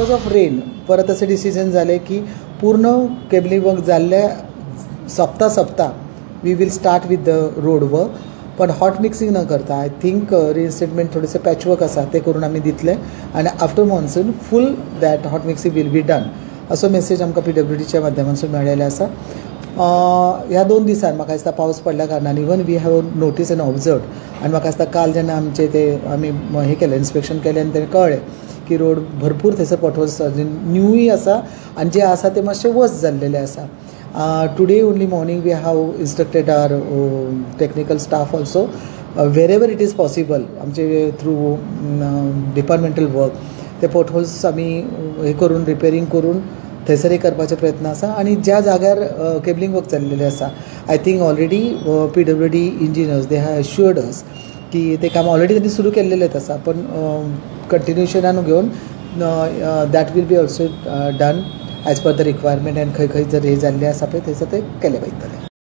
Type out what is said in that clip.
Because of rain परत असे decision झाले की पूर्ण केबलिंग वर्क जाल्ल्या सोंपता we will start with the road work, पण हॉट मिक्सिंग न करता आय थिंक रिइन्स्टेटमेंट थोडेसे पॅचवर्क आसा ते करून आमी दितले आनी after monsoon full that hot mixing will be done असो मेसेज आमकां PWDच्या माध्यमांतसून मेळिल्लो आसा. ह्या 2 दिसान म्हाका दिसता पावस पडल्या कारणान even we have notice and observe आनी म्हाका दिसता काल जेन्ना आमचे ते आमी हे केलें इन्स्पेक्शन केलें आनी तें कळ्ळें की रोड भरपूर थंयसर पॉटहोल्स न्यूय आसा आनी जे आसा ते मातशे वर्स्ट जाल्लेले आसा. Today only morning we have instructed our technical staff also wherever it is possible आमचे through departmental work ते potholes आमी हे करून रिपेरिंग करून थंयसर करपाचो प्रयत्न आसा. आनी ज्या जाग्यार केबलिंग वर्क जाल्लेले आसा I think already PWD engineers they have assured us की ते काम ऑलरेडी त्यांनी सुरू केल्लेलेच आसा, पण कंटिन्युएशनान घेवन that will be also done as per the requirement. आनी खंय खंय जर हे जाल्लें आसा पळय थंयसर ते केले वयतले.